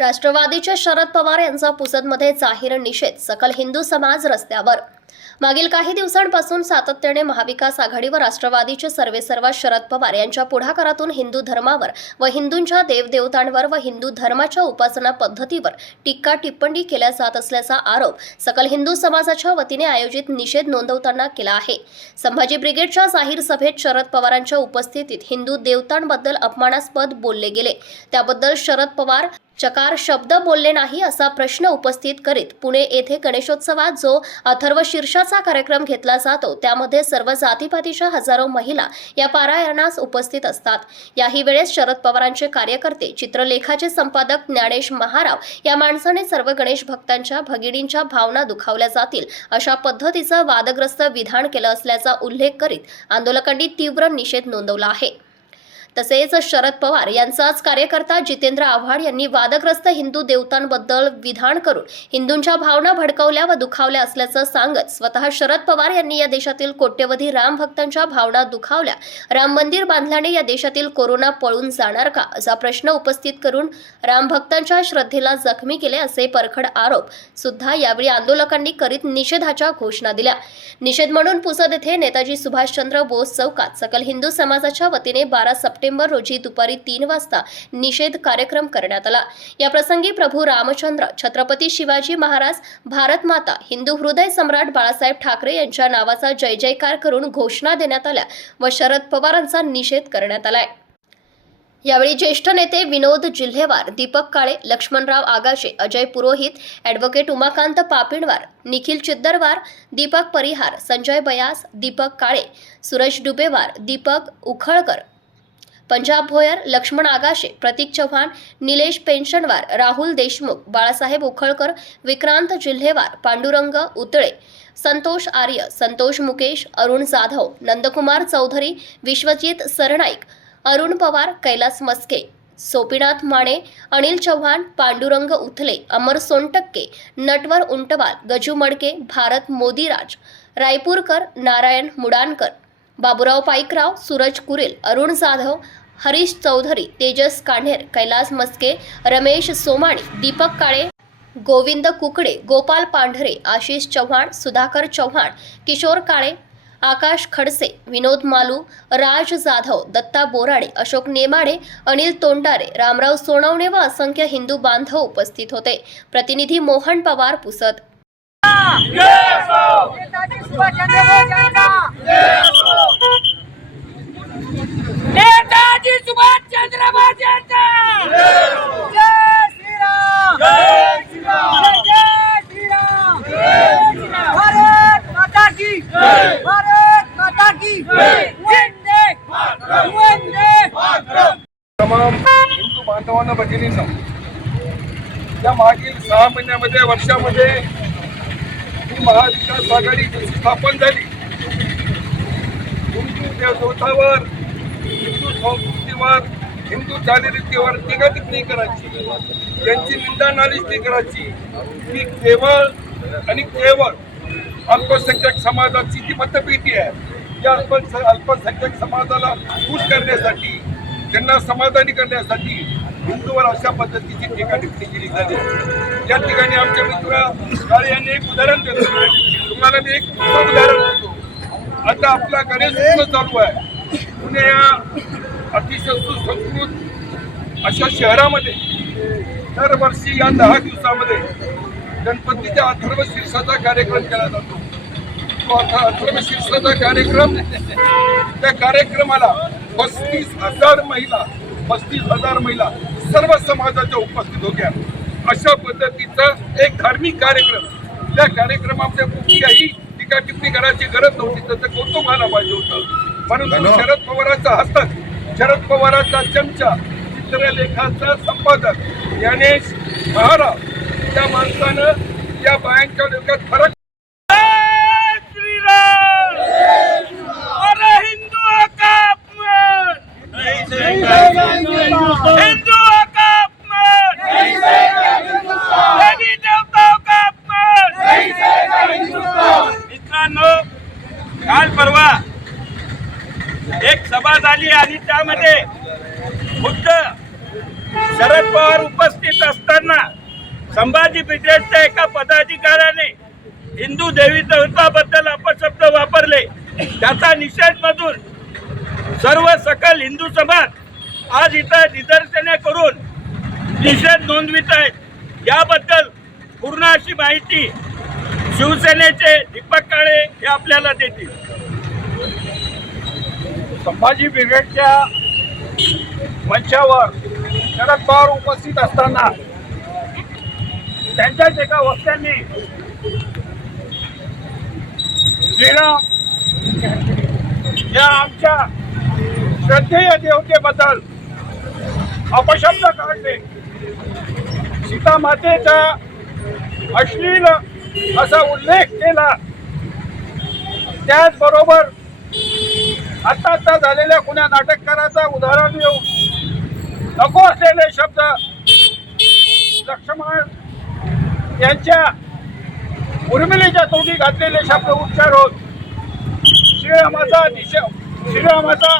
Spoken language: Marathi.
राष्ट्रवादीचे शरद पवार यांचा पुसदमध्ये जाहीर निषेध सकल हिंदू समाज रस्त्यावर. मागील काही दिवसांपासून सातत्याने महाविकास आघाडी व राष्ट्रवादीचे सर्वेसर्वा शरद पवार यांच्या पुढाकारातून हिंदू धर्मावर व हिंदूंच्या देवदेवतांवर व हिंदू धर्माच्या उपासना पद्धतीवर टीका टिप्पणी केल्या जात असल्याचा आरोप सकल हिंदू समाजाच्या वतीने आयोजित निषेध नोंदवताना केला आहे. संभाजी ब्रिगेडच्या जाहीर सभेत शरद पवारांच्या उपस्थितीत हिंदू देवतांबद्दल अपमानास्पद बोलले गेले. त्याबद्दल शरद पवार चकार शब्द बोलले नाही असा प्रश्न उपस्थित करीत पुणे येथे गणेशोत्सवात जो अथर्व शीर्षाचा कार्यक्रम घेतला जातो त्यामध्ये सर्व जातीपातीच्या हजारो महिला या पारायणास उपस्थित असतात. याही वेळेस शरद पवारांचे कार्यकर्ते चित्रलेखाचे संपादक ज्ञानेश महाराव या माणसाने सर्व गणेश भक्तांच्या भगिनींच्या भावना दुखावल्या जातील अशा पद्धतीचं वादग्रस्त विधान केलं असल्याचा उल्लेख करीत आंदोलकांनी तीव्र निषेध नोंदवला आहे. तसेच शरद पवार यांचाच कार्यकर्ता जितेंद्र आव्हाड यांनी वादग्रस्त हिंदू देवतांबद्दल विधान करून हिंदूंच्या भावना भडकवल्या व दुखावल्या असल्याचं सांगत स्वतः शरद पवार यांनी या देशातील कोट्यवधी राम भक्तांच्या भावना दुखावल्या. राम मंदिर बांधल्याने या देशातील कोरोना पळून जाणार का? असा प्रश्न उपस्थित करून राम भक्तांच्या श्रद्धेला जखमी केले असे परखड आरोप सुद्धा यावेळी आंदोलकांनी करीत निषेधाच्या घोषणा दिल्या. निषेध म्हणून पुसद येथे नेताजी सुभाषचंद्र बोस चौकात सकल हिंदू समाजाच्या वतीने बारा सप्टेंबर सप्टेंबर रोजी दुपारी तीन वाजता निषेध कार्यक्रम करण्यात आला. याप्रसंगी प्रभू रामचंद्र छत्रपती शिवाजी महाराज भारत माता हिंदू हृदय सम्राट बाळासाहेब ठाकरे यांच्या नावाचा जय जयकार करून घोषणा देण्यात आल्या व शरद पवारांचा निषेध करण्यात आलाय. यावेळी ज्येष्ठ नेते विनोद जिल्हेवार दीपक काळे लक्ष्मणराव आगाशे अजय पुरोहित ॲडव्होकेट उमाकांत पापिणवार निखिल चिद्दरवार दीपक परिहार संजय बयास दीपक काळे सुरेश डुबेवार दीपक उखळकर पंजाब भोयर लक्ष्मण आगाशे प्रतीक चव्हाण निलेश पेन्शनवार राहुल देशमुख बाळासाहेब उखळकर विक्रांत जिल्हेवार पांडुरंग उतळे संतोष आर्य संतोष मुकेश अरुण जाधव नंदकुमार चौधरी विश्वजित सरनाईक अरुण पवार कैलास मस्के सोपीनाथ माने अनिल चव्हाण पांडुरंग उथले अमर सोनटक्के नटवर उंटवाल गजू मडके भारत मोदीराज रायपूरकर नारायण मुडानकर बाबुराव पाईकराव सूरज कुरेल अरुण जाधव हरीश चौधरी तेजस कान्हेर कैलास मस्के रमेश सोमाणी दीपक काळे गोविंद कुकडे गोपाल पांढरे आशिष चव्हाण सुधाकर चव्हाण किशोर काळे आकाश खडसे विनोद मालू राज जाधव दत्ता बोराडे अशोक नेमाडे अनिल तोंडारे रामराव सोनवणे व असंख्य हिंदू बांधव उपस्थित होते. प्रतिनिधी मोहन पवार पुसद नेताजी सुभाषचंद्र बोस यांचा नेताजी सुभाषचंद्र बोस यांचा जय श्रीराम जय श्रीराम जय श्रीराम जय श्रीराम भारत माता की भारत माता की वंदे वंदे तमाम हिंदू बांधवांना भगिनींना या मागील सहा महिन्यामध्ये वर्षामध्ये ही महाविकास आघाडी स्थापन झाली हिंदू देवदेवतावर हिंदू संस्कृतीवर हिंदू चालीरीतीवर टीका टिप्पणी करायची. त्यांची निंदा नालिष्टी करायची. ही केवळ आणि केवळ अल्पसंख्याक समाजाची जी मतपेटी आहे या अल्प अल्पसंख्याक समाजाला खुश करण्यासाठी त्यांना समाधानी करण्यासाठी हिंदूवर अशा पद्धतीची टीका टिप्पणी केली जाते. या ठिकाणी आमच्या मित्र काळे यांनी एक उदाहरण दिलं तुम्हाला मी एक उदाहरण देतो. आता आपला गणेश उत्सव चालू आहे. पुणे या अतिशय सुसंस्कृत अशा शहरामध्ये दरवर्षी या दहा दिवसामध्ये गणपतीच्या अथर्व शीर्षाचा कार्यक्रम केला जातो. तो आता अथर्व शीर्षाचा कार्यक्रम त्या कार्यक्रमाला पस्तीस हजार महिला पस्तीस हजार महिला सर्व समाजाच्या उपस्थित होत्या. अशा पद्धतीचा एक धार्मिक कार्यक्रम. त्या कार्यक्रमामध्ये कुठल्याही टीका टिप्पणी करायची गरज नव्हती. त्याचं कौतुक व्हायला पाहिजे होतं. परंतु शरद पवारांचा हस्तक शरद पवारांचा चमचा चित्रलेखाचा संपादक ज्ञानेश महाराज त्या माणसानं या बायांच्या डोक्यात फरक जय श्रीराम अरे हिंदुओं का अपमान हिंदुओं का अपमान देवी देवताओं का अपमान मित्रांनो काल परवा एक सभा झाली आणि त्यामध्ये खुद्द शरद पवार उपस्थित असताना संभाजी ब्रिगेडच्या एका पदाधिकाऱ्याने हिंदू देवी देवताबद्दल अपशब्द वापरले. त्याचा निषेध मधून सर्व सकल हिंदू समाज आज इथं निदर्शने करून निषेध नोंदवित आहेत. याबद्दल पूर्ण अशी माहिती शिवसेनेचे दीपक काळे हे आपल्याला देतील. संभाजी ब्रिगेडच्या मंचावर शरद पवार उपस्थित असताना त्यांच्याच एका वक्त्यांनी श्रीराम या आमच्या श्रद्धेय देवतेबद्दल अपशब्द काढले. सीता मातेचा अश्लील असा उल्लेख केला. त्याचबरोबर आता आता झालेल्या कुण्या नाटककाराचा उदाहरण घेऊन नको असलेले शब्द. लक्ष्मण यांच्या उर्मिलेच्या तोंडी घातलेले शब्द उच्चार होत श्रीरामाचा निषेध श्रीरामाचा